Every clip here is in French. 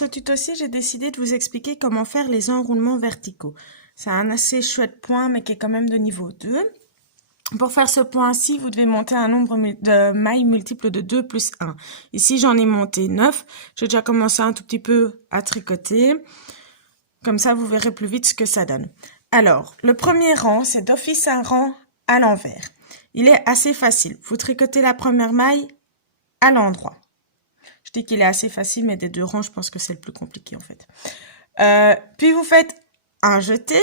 ce tuto-ci, j'ai décidé de vous expliquer comment faire les enroulements verticaux. C'est un assez chouette point, mais qui est quand même de niveau 2. Pour faire ce point-ci, vous devez monter un nombre de mailles multiples de 2 plus 1. Ici, j'en ai monté 9. J'ai déjà commencé un tout petit peu à tricoter. Comme ça, vous verrez plus vite ce que ça donne. Alors, le premier rang, c'est d'office un rang à l'envers. Il est assez facile. Vous tricotez la première maille à l'endroit. Je dis qu'il est assez facile, mais des deux rangs, je pense que c'est le plus compliqué en fait. Puis vous faites un jeté.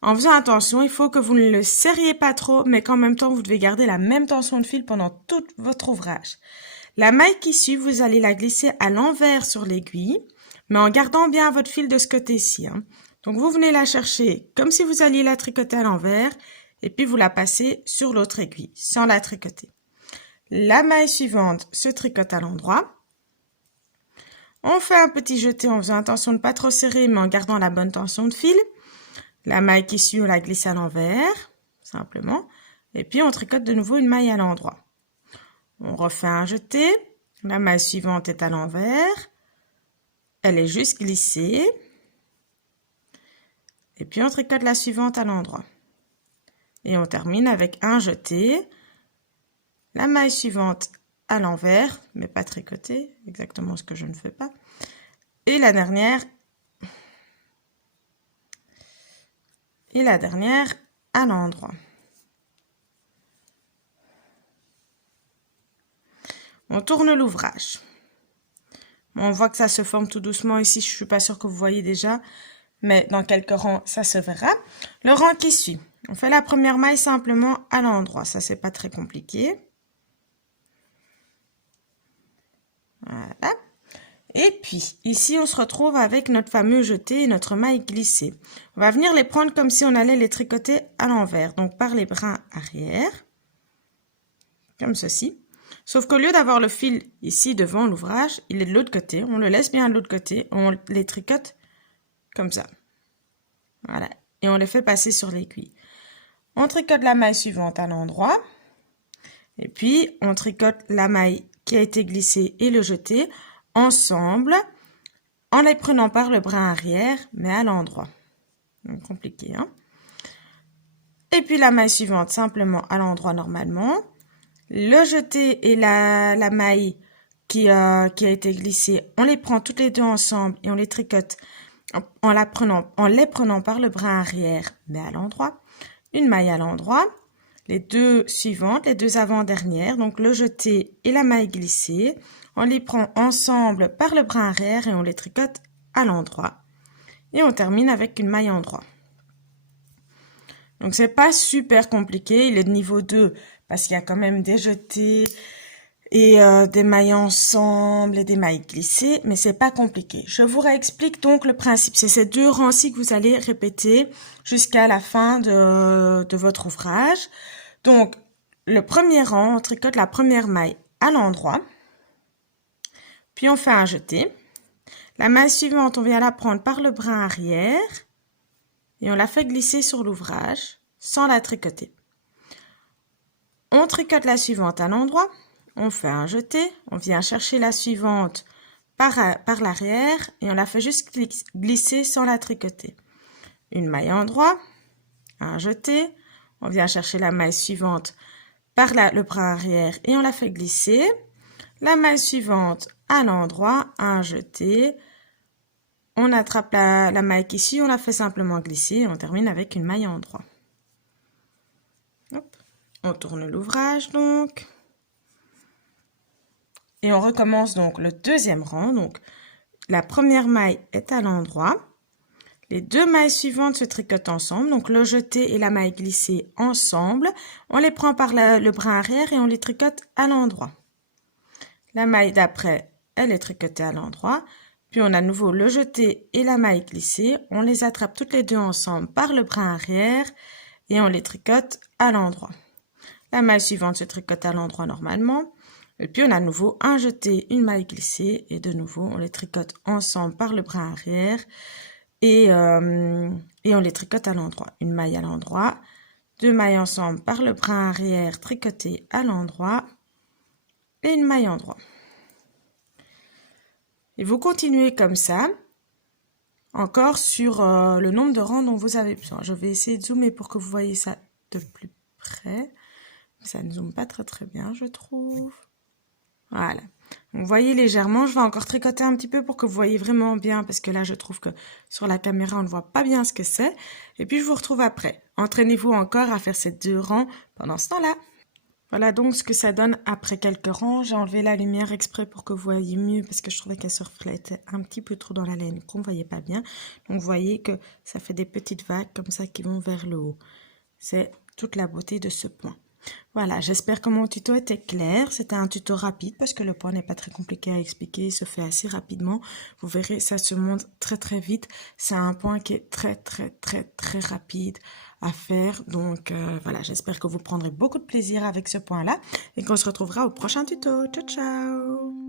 En faisant attention, il faut que vous ne le serriez pas trop, mais qu'en même temps, vous devez garder la même tension de fil pendant tout votre ouvrage. La maille qui suit, vous allez la glisser à l'envers sur l'aiguille, mais en gardant bien votre fil de ce côté-ci. Donc vous venez la chercher comme si vous alliez la tricoter à l'envers, et puis vous la passez sur l'autre aiguille, sans la tricoter. La maille suivante se tricote à l'endroit. On fait un petit jeté en faisant attention de ne pas trop serrer, mais en gardant la bonne tension de fil. La maille qui suit, on la glisse à l'envers, simplement. Et puis, on tricote de nouveau une maille à l'endroit. On refait un jeté. La maille suivante est à l'envers. Elle est juste glissée. Et puis, on tricote la suivante à l'endroit. Et on termine avec un jeté. La maille suivante à l'envers, mais pas tricotée, exactement ce que je ne fais pas. Et la dernière à l'endroit. On tourne l'ouvrage. On voit que ça se forme tout doucement ici, je suis pas sûre que vous voyez déjà, mais dans quelques rangs, ça se verra. Le rang qui suit, on fait la première maille simplement à l'endroit, ça c'est pas très compliqué. Voilà. Et puis, ici, on se retrouve avec notre fameux jeté et notre maille glissée. On va venir les prendre comme si on allait les tricoter à l'envers, donc par les brins arrière, comme ceci. Sauf qu'au lieu d'avoir le fil ici devant l'ouvrage, il est de l'autre côté. On le laisse bien de l'autre côté, on les tricote comme ça. Voilà, et on les fait passer sur l'aiguille. On tricote la maille suivante à l'endroit, et puis on tricote la maille qui a été glissée et le jeté ensemble, en les prenant par le brin arrière, mais à l'endroit. Compliqué, hein? Et puis la maille suivante, simplement à l'endroit normalement. Le jeté et la maille qui a été glissée, on les prend toutes les deux ensemble et on les tricote en les prenant par le brin arrière, mais à l'endroit. Une maille à l'endroit. Les deux suivantes, les deux avant-dernières, donc le jeté et la maille glissée. On les prend ensemble par le brin arrière et on les tricote à l'endroit. Et on termine avec une maille endroit. Donc c'est pas super compliqué, il est de niveau 2 parce qu'il y a quand même des jetés et des mailles ensemble et des mailles glissées, mais c'est pas compliqué. Je vous réexplique donc le principe. C'est ces deux rangs-ci que vous allez répéter jusqu'à la fin de votre ouvrage. Donc, le premier rang, on tricote la première maille à l'endroit, puis on fait un jeté. La maille suivante, on vient la prendre par le brin arrière et on la fait glisser sur l'ouvrage sans la tricoter. On tricote la suivante à l'endroit, on fait un jeté, on vient chercher la suivante par l'arrière et on la fait juste glisser sans la tricoter. Une maille endroit, un jeté, on vient chercher la maille suivante par le brin arrière et on la fait glisser. La maille suivante à l'endroit, un jeté, on attrape la maille qui suit, on la fait simplement glisser et on termine avec une maille endroit. Hop. On tourne l'ouvrage donc. Et on recommence donc le deuxième rang. Donc la première maille est à l'endroit. Les deux mailles suivantes se tricotent ensemble, donc le jeté et la maille glissée ensemble. On les prend par le brin arrière et on les tricote à l'endroit. La maille d'après, elle est tricotée à l'endroit. Puis on a à nouveau le jeté et la maille glissée. On les attrape toutes les deux ensemble par le brin arrière et on les tricote à l'endroit. La maille suivante se tricote à l'endroit normalement. Et puis on a à nouveau un jeté, une maille glissée et de nouveau on les tricote ensemble par le brin arrière. Et on les tricote à l'endroit. Une maille à l'endroit, deux mailles ensemble par le brin arrière tricotées à l'endroit et une maille endroit. Et vous continuez comme ça, encore sur le nombre de rangs dont vous avez besoin. Je vais essayer de zoomer pour que vous voyez ça de plus près. Ça ne zoome pas très bien, je trouve. Voilà. Vous voyez légèrement, je vais encore tricoter un petit peu pour que vous voyez vraiment bien, parce que là, je trouve que sur la caméra, on ne voit pas bien ce que c'est. Et puis, je vous retrouve après. Entraînez-vous encore à faire ces 2 rangs pendant ce temps-là. Voilà donc ce que ça donne après quelques rangs. J'ai enlevé la lumière exprès pour que vous voyez mieux, parce que je trouvais qu'elle se reflétait un petit peu trop dans la laine, qu'on ne voyait pas bien. Donc, vous voyez que ça fait des petites vagues comme ça qui vont vers le haut. C'est toute la beauté de ce point. Voilà, j'espère que mon tuto était clair. C'était un tuto rapide parce que le point n'est pas très compliqué à expliquer. Il se fait assez rapidement. Vous verrez, ça se monte très vite. C'est un point qui est très rapide à faire. Donc voilà, j'espère que vous prendrez beaucoup de plaisir avec ce point-là et qu'on se retrouvera au prochain tuto. Ciao, ciao!